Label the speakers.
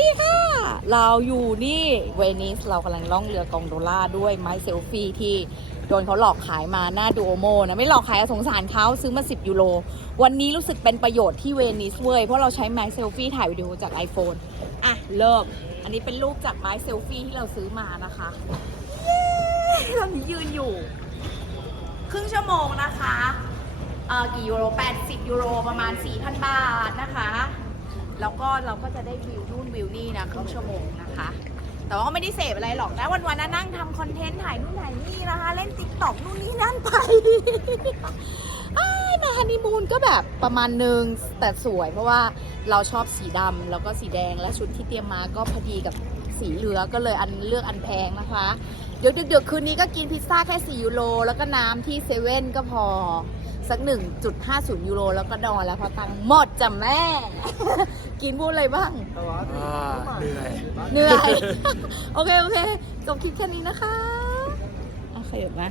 Speaker 1: ดีค่ะ เราอยู่นี่เวนิสเรากำลังล่องเรือกองโดล่าด้วยไม้เซลฟี่ที่โดนเขาหลอกขายมาหน้าดูโอโมนะไม่หลอกขายอะสงสารเขาซื้อมา 10 ยูโร วันนี้รู้สึกเป็นประโยชน์ที่เวนิสเว้ยเพราะเราใช้ไม้เซลฟี่ถ่ายวิดีโอจาก iPhone อะ เริ่ม อันนี้เป็นรูปจากไม้เซลฟี่ที่เราซื้อมานะคะเย้ตอนนี้ยืนอยู่ ครึ่งชั่วโมงนะคะเอ่อกี่ยูโร 80 ยูโรประมาณ 4,000 บาทนะคะ แล้วก็เราก็จะได้วิวนู่นวิวนี่นะครึ่งชั่วโมงนะคะ แต่ว่าก็ไม่ได้เสพอะไรหรอกนะวันๆนะนั่งทำคอนเทนต์ถ่ายนู่นถ่ายนี่นะคะ เล่นติ๊กต็อกนู่นนี่นั่นไป อ้ายมาฮันนีมูนก็แบบประมาณหนึ่งแต่สวย เพราะว่าเราชอบสีดำแล้วก็สีแดงและชุดที่เตรียมมาก็พอดีกับสีเหลืองก็เลยอันเลือกอันแพงนะคะ เดี๋ยวดึกๆคืนนี้ก็กินพิซซ่าแค่ 4 ยูโรแล้วก็น้ำที่เซเว่นก็พอ สัก 1.50 ยูโรแล้วก็นอนแล้วเพอตังค์หมดจ้ะแม่ กินพูดอะไรบ้าง
Speaker 2: อ่าเหนื่อย
Speaker 1: เหนื่อย โอเค โอเคจบคลิปแค่นี้นะคะ โอเคมา